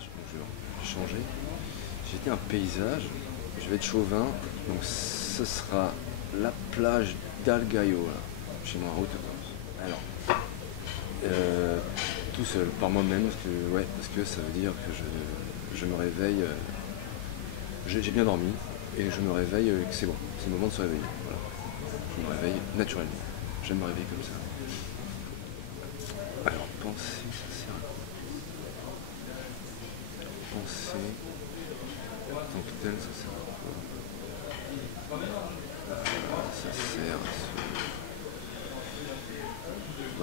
paysage, donc je vais changer. J'étais un paysage, je vais être chauvin, donc ce sera la plage d'Algaio, là, chez moi, route. Alors, tout seul, par moi-même, parce que ça veut dire que je me réveille, j'ai bien dormi, et je me réveille, que c'est bon, c'est le moment de se réveiller. Voilà. Je me réveille naturellement. J'aime me réveiller comme ça. Alors, penser, ça sert à penser, en tant que tel, ça sert à quoi? Ça sert à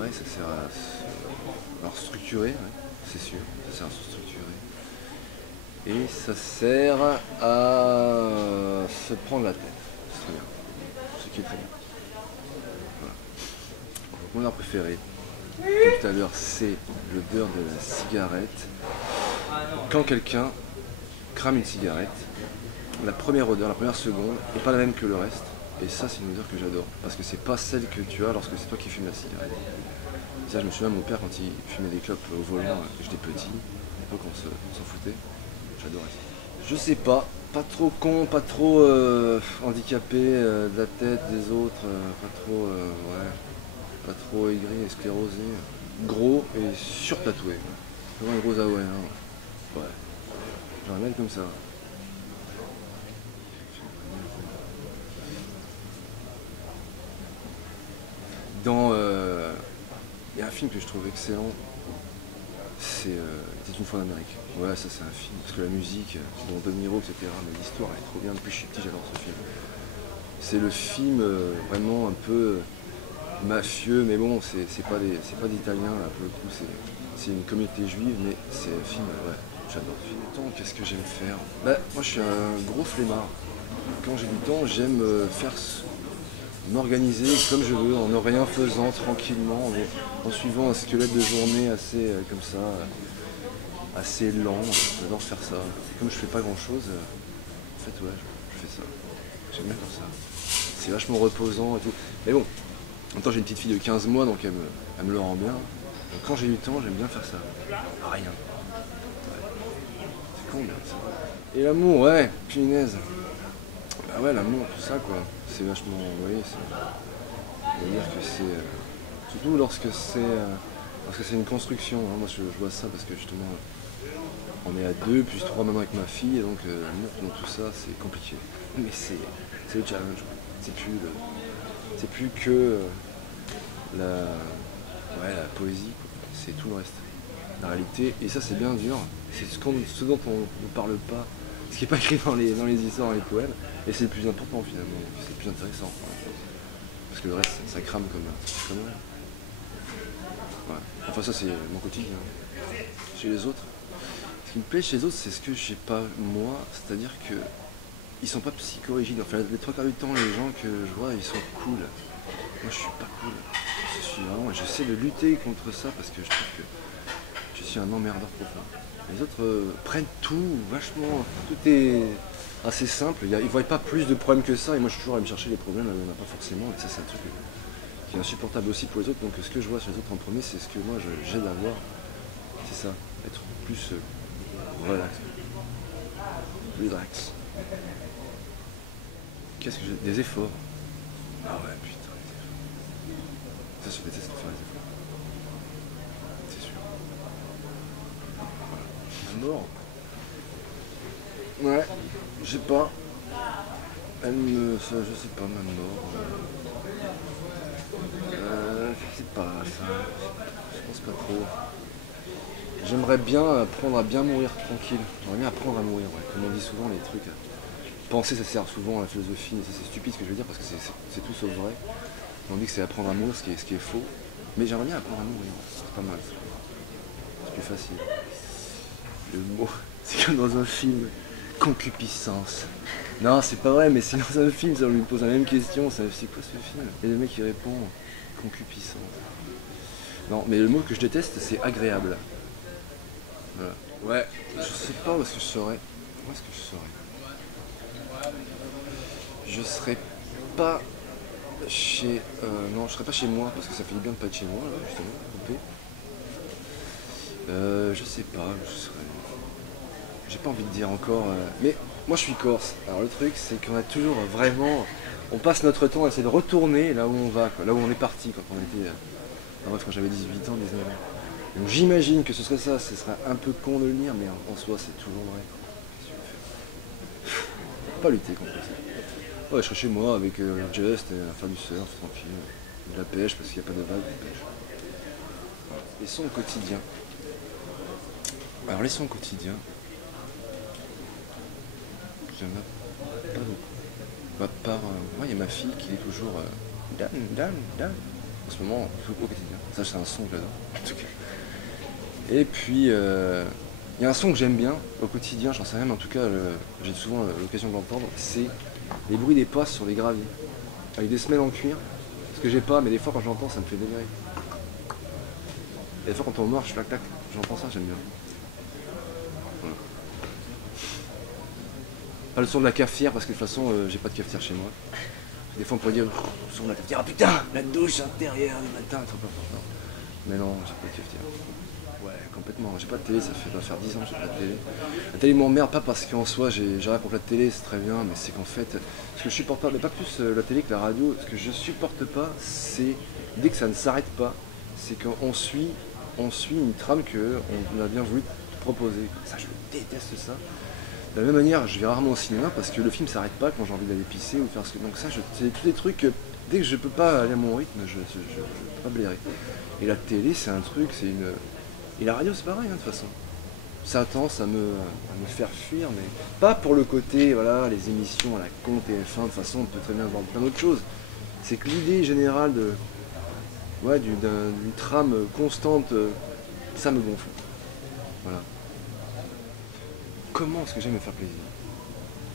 ouais, ça sert à alors structurer, ouais, c'est sûr, ça sert à se structurer. Et ça sert à se prendre la tête. C'est très bien. Ce qui est très bien. Voilà. Mon odeur préférée, comme tout à l'heure, c'est l'odeur de la cigarette. Quand quelqu'un crame une cigarette, la première odeur, la première seconde, n'est pas la même que le reste. Et ça, c'est une odeur que j'adore. Parce que c'est pas celle que tu as lorsque c'est toi qui fumes la cigarette. Et ça, je me souviens de mon père quand il fumait des clopes au volant, quand j'étais petit. À l'époque, on s'en foutait. J'adorais ça. Je sais pas. Pas trop con, pas trop handicapé de la tête des autres. Pas trop, ouais. Pas trop aigri et sclérosé. Gros et surtatoué. Comme un gros hawaïen. Ouais. J'aimerais bien être comme ça. Dans il y a un film que je trouve excellent, c'est C'était une fois en Amérique. Ouais, ça c'est un film, parce que la musique, bon, De Niro, etc., mais l'histoire elle est trop bien, depuis que je suis petit j'adore ce film. C'est le film vraiment un peu mafieux, mais bon, c'est pas d'Italiens là pour le coup, c'est une communauté juive, mais c'est un film, ouais, j'adore ce film. Attends, qu'est-ce que j'aime faire? Bah, moi je suis un gros flemmard. Quand j'ai du temps, j'aime m'organiser comme je veux, en ne rien faisant tranquillement, en suivant un squelette de journée assez comme ça, assez lent. J'adore faire ça. Comme je fais pas grand chose, en fait ouais, je fais ça. J'aime bien faire ça. C'est vachement reposant et tout. Mais bon, en même temps j'ai une petite fille de 15 mois donc elle me le rend bien. Donc quand j'ai du temps, j'aime bien faire ça. Rien. Ouais. C'est con bien ça. Et l'amour, ouais, punaise. Bah ouais, l'amour, tout ça quoi. C'est vachement. Vous voyez, c'est-à-dire que c'est. Surtout lorsque c'est une construction. Hein. Moi je vois ça parce que justement on est à deux, plus trois maintenant avec ma fille, et donc l'amour dans tout ça c'est compliqué. Mais c'est le challenge. C'est plus que la, ouais, la poésie, quoi. C'est tout le reste. La réalité, et ça c'est bien dur, c'est ce dont on ne parle pas, ce qui n'est pas écrit dans les histoires, dans les poèmes, et c'est le plus important finalement, c'est le plus intéressant. Parce que le reste, ça crame comme rien. Ouais. Enfin ça c'est mon quotidien. Chez les autres, ce qui me plaît chez les autres, c'est ce que j'ai pas moi, c'est-à-dire que ils sont pas psychorigides. Enfin les trois quarts du temps, les gens que je vois, ils sont cool. Moi je suis pas cool. J'essaie de lutter contre ça parce que je trouve que je suis un emmerdeur profond. Les autres prennent tout, vachement, tout est assez simple. Ils ne voient pas plus de problèmes que ça, et moi je suis toujours allé me chercher les problèmes là où il n'y en a pas forcément, et ça c'est un truc qui est insupportable aussi pour les autres. Donc ce que je vois sur les autres en premier, c'est ce que moi j'aide à voir. C'est ça, être plus relax. Relax. Qu'est-ce que j'ai? Des efforts. Ah ouais, putain, les efforts. Ça, je déteste faire les efforts. C'est sûr. La mort. Ouais, je sais pas. Je sais pas, ma mort. Je sais pas, ça. Je pense pas trop. J'aimerais bien apprendre à bien mourir tranquille. J'aimerais bien apprendre à mourir, ouais. Comme on dit souvent, les trucs. Penser, ça sert souvent à la philosophie, et ça c'est stupide ce que je veux dire parce que c'est tout sauf vrai. On dit que c'est apprendre à mourir, ce qui est faux. Mais j'aimerais bien apprendre à mourir, c'est pas mal. C'est plus facile. Le mot, c'est comme dans un film. Concupiscence. Non, c'est pas vrai, mais c'est dans un film, ça on lui pose la même question. C'est quoi ce film? Et le mec il répond concupiscence. Non, mais le mot que je déteste, c'est agréable. Voilà. Ouais, je sais pas où est-ce que je serais. Où est-ce que je serais? Je serais pas chez. Non, je serais pas chez moi, parce que ça fait du bien de pas être chez moi, là, justement, coupé. Je sais pas, je serais. j'ai pas envie de dire encore, mais moi je suis corse. Alors le truc c'est qu'on a toujours vraiment, on passe notre temps à essayer de retourner là où on va, quoi, là où on est parti quand on était, bref, quand j'avais 18 ans, 19 ans. Donc j'imagine que ce serait ça, ce serait un peu con de le dire, mais en soi c'est toujours vrai. Qu'est-ce que tu veux faire? Pas lutter contre ça. Ouais, je serais chez moi avec Just, à faire du surf, tranquille, de la pêche parce qu'il n'y a pas de vagues de pêche. Les sons au quotidien. Alors les sons au quotidien, j'aime pas beaucoup. À part, moi il y a ma fille qui est toujours Dan, Dan, Dan. En ce moment, tout au quotidien. Ça c'est un son que j'adore, en tout cas. Et puis, il y a un son que j'aime bien au quotidien, j'en sais rien, mais en tout cas, j'ai souvent l'occasion de l'entendre, c'est les bruits des pas sur les graviers. Avec des semelles en cuir, ce que j'ai pas, mais des fois quand j'entends, ça me fait délirer. Et des fois quand on marche, tac tac, j'entends ça, j'aime bien. Voilà. Pas le son de la cafetière, parce que de toute façon, j'ai pas de cafetière chez moi. Des fois on pourrait dire, le son de la cafetière, ah putain, la douche intérieure du matin, trop important. Mais non, j'ai pas de cafetière. Ouais, complètement. J'ai pas de télé, ça doit faire 10 ans que j'ai pas de télé. La télé m'emmerde pas parce qu'en soi j'ai rien contre la télé, c'est très bien, mais c'est qu'en fait, ce que je supporte pas, mais pas plus la télé que la radio, ce que je supporte pas, c'est dès que ça ne s'arrête pas, c'est qu'on suit une trame qu'on a bien voulu te proposer. Ça, je déteste ça. De la même manière, je vais rarement au cinéma parce que le film s'arrête pas quand j'ai envie d'aller pisser ou faire ce que. Donc ça, c'est tous des trucs que dès que je peux pas aller à mon rythme, je peux pas blairer. Et la télé, c'est un truc, c'est une. Et la radio, c'est pareil, hein, de toute façon. Ça a tendance à me faire fuir, mais pas pour le côté, voilà, les émissions à la con TF1, de toute façon, on peut très bien voir plein d'autres choses. C'est que l'idée générale de, ouais, d'une trame constante, ça me gonfle. Voilà. Comment est-ce que j'aime me faire plaisir?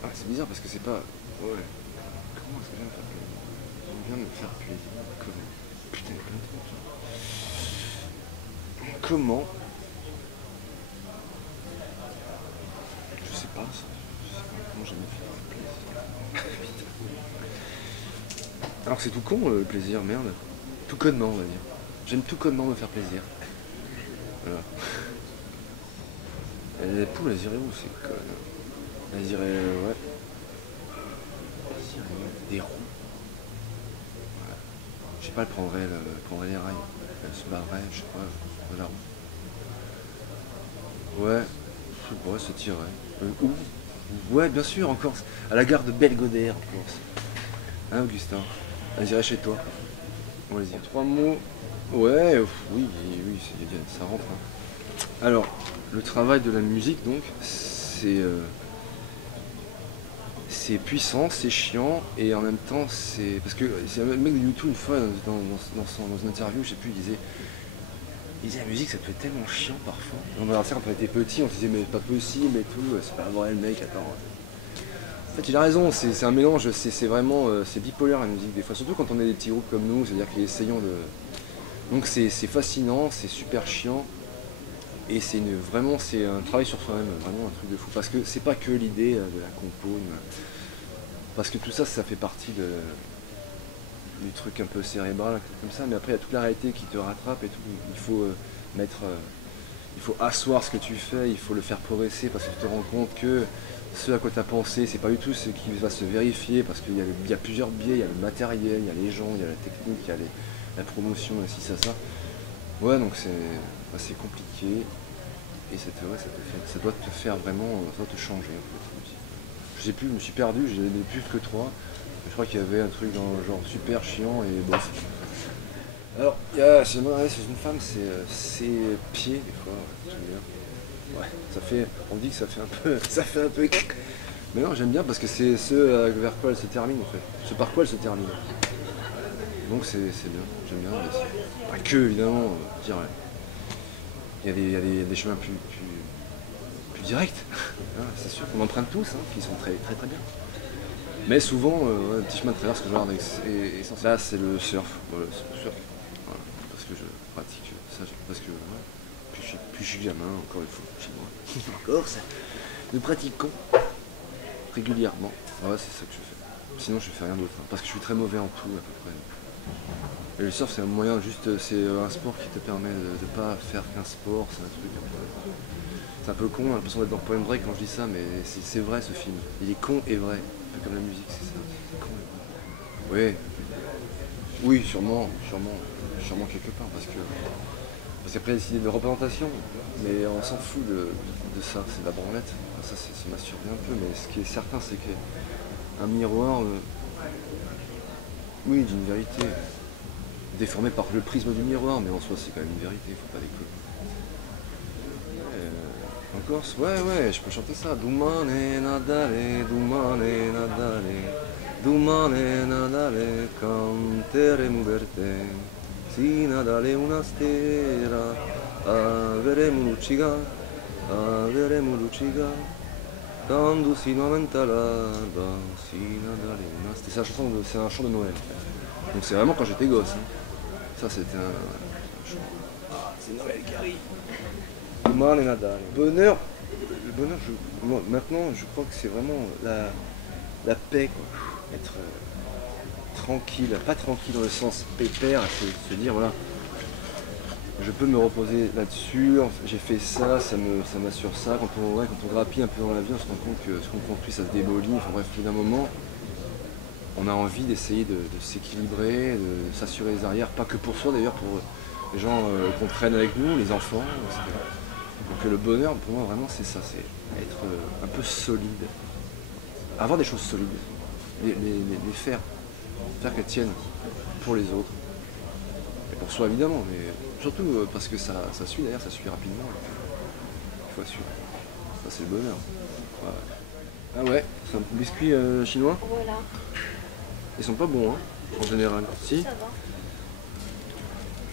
Ah, c'est bizarre parce que c'est pas. Ouais. Comment est-ce que j'aime me faire plaisir? J'aime bien me faire plaisir. Comment? Putain, il y a plein de trucs. Comment? Je sais pas ça. Je sais pas comment j'aime me faire plaisir. Alors que c'est tout con le plaisir, merde. Tout connement, on va dire. J'aime tout connement me faire plaisir. Voilà. Les poules, elles iraient où ces connes? Elles iraient, ouais. Elles iraient des roues. Voilà. Je sais pas, elles prendraient les rails. Elles se barreraient, je sais pas, de la roue. Ouais, je sais pas, ça tirait. Où? Ouais, bien sûr, en Corse. À la gare de Belgodère, en Corse. Hein, Augustin? Elles iraient chez toi. On les y. Trois mots. Ouais, oui, oui, ça rentre. Hein. Alors, le travail de la musique, donc, c'est puissant, c'est chiant, et en même temps, c'est... Parce que c'est un mec de YouTube, une fois, dans une interview, je sais plus, il disait la musique, ça peut être tellement chiant, parfois. On a quand on était petit, on se disait, mais pas possible, et tout, c'est pas vrai, le mec, attends... En fait, il a raison, c'est un mélange, c'est vraiment... c'est bipolaire, la musique, des fois, surtout quand on est des petits groupes comme nous, c'est-à-dire qu'ils essayons de... Donc c'est fascinant, c'est super chiant. Et vraiment c'est un travail sur soi-même, vraiment un truc de fou. Parce que c'est pas que l'idée de la compo, parce que tout ça, ça fait partie du truc un peu cérébral, comme ça, mais après il y a toute la réalité qui te rattrape et tout. Il faut il faut asseoir ce que tu fais, il faut le faire progresser parce que tu te rends compte que ce à quoi tu as pensé, c'est pas du tout ce qui va se vérifier parce qu'il y a plusieurs biais, il y a le matériel, il y a les gens, il y a la technique, il y a la promotion, et ça. Ouais, donc c'est compliqué et ça doit te faire vraiment, ça doit te changer en fait. Je sais plus, je me suis perdu, j'ai plus que 3. Je crois qu'il y avait un truc dans le genre super chiant et bof. Alors, c'est une femme, c'est pieds des fois, j'aime bien. Ouais, on dit que ça fait un peu, ça fait un peu. Mais non, j'aime bien parce que c'est ce vers quoi elle se termine en fait, ce par quoi elle se termine. Donc c'est bien, j'aime bien. Pas que évidemment, je dirais. Il y a des chemins plus directs, hein, c'est sûr qu'on emprunte tous, hein, qui sont très très très bien. Mais souvent, un petit chemin de traverse que je regarde essentiel. Là, c'est le surf. Voilà, c'est le surf. Voilà, parce que je pratique ça, parce que ouais, puis je suis gamin, encore une fois, chez moi. Encore ça. Nous pratiquons régulièrement. Ouais, c'est ça que je fais. Sinon, je fais rien d'autre, hein, parce que je suis très mauvais en tout, à peu près. Et le surf, c'est un moyen, juste, c'est un sport qui te permet de pas faire qu'un sport, c'est un truc un peu. C'est un peu con, j'ai l'impression d'être dans Point Break quand je dis ça, mais c'est vrai ce film. Il est con et vrai. Un peu comme la musique, c'est ça. C'est con et vrai. Oui. Oui, sûrement quelque part, parce qu'après, il y a des idées de représentation, mais on s'en fout de ça, c'est de la branlette. Enfin, ça m'a surpris un peu, mais ce qui est certain, c'est qu'un miroir, oui, d'une vérité, déformée par le prisme du miroir, mais en soi, c'est quand même une vérité, faut pas déconner. En Corse, ouais, je peux chanter ça. Domane Nadale, domane Nadale, domane Nadale, canteremo per te. Si Nadale una stella, averemo luccica, quando si aumenta l'alba, si Nadale una stella. C'est un chant de Noël. Donc c'est vraiment quand j'étais gosse. Hein. Ça c'était un chant. C'est Noël qui arrive. Domane Nadale. Bonheur, le bonheur, moi, maintenant je crois que c'est vraiment la paix, quoi. Être tranquille, pas tranquille dans le sens pépère, c'est se dire voilà, je peux me reposer là-dessus, j'ai fait ça, ça m'assure ça. Quand on grappille un peu dans la vie, on se rend compte que ce qu'on construit ça se démolit, enfin bref, au bout d'un moment, on a envie d'essayer de s'équilibrer, de s'assurer les arrières, pas que pour soi d'ailleurs, pour les gens qu'on traîne avec nous, les enfants, etc. Donc le bonheur, pour moi, vraiment, c'est ça, c'est être un peu solide. Avoir des choses solides, les faire qu'elles tiennent pour les autres, et pour soi évidemment, mais surtout parce que ça suit derrière, ça suit rapidement, il faut assurer. Ça c'est le bonheur. Ouais. Ah ouais, c'est un biscuit chinois. Voilà. Ils sont pas bons, hein, en général. Si. Ça va.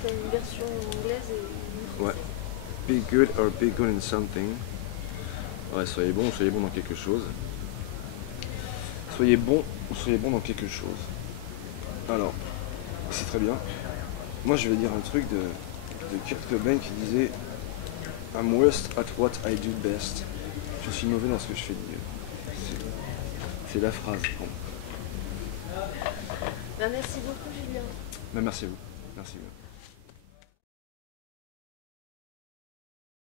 C'est une version anglaise et une Ouais. française. Be good or be good in something. Ouais, soyez bon dans quelque chose. Soyez bon ou soyez bon dans quelque chose. Alors, c'est très bien. Moi, je vais dire un truc de Kurt Cobain qui disait I'm worst at what I do best. Je suis mauvais dans ce que je fais de mieux. C'est la phrase. Bon. Ben, merci beaucoup, Julien. Ben, merci à vous. Merci.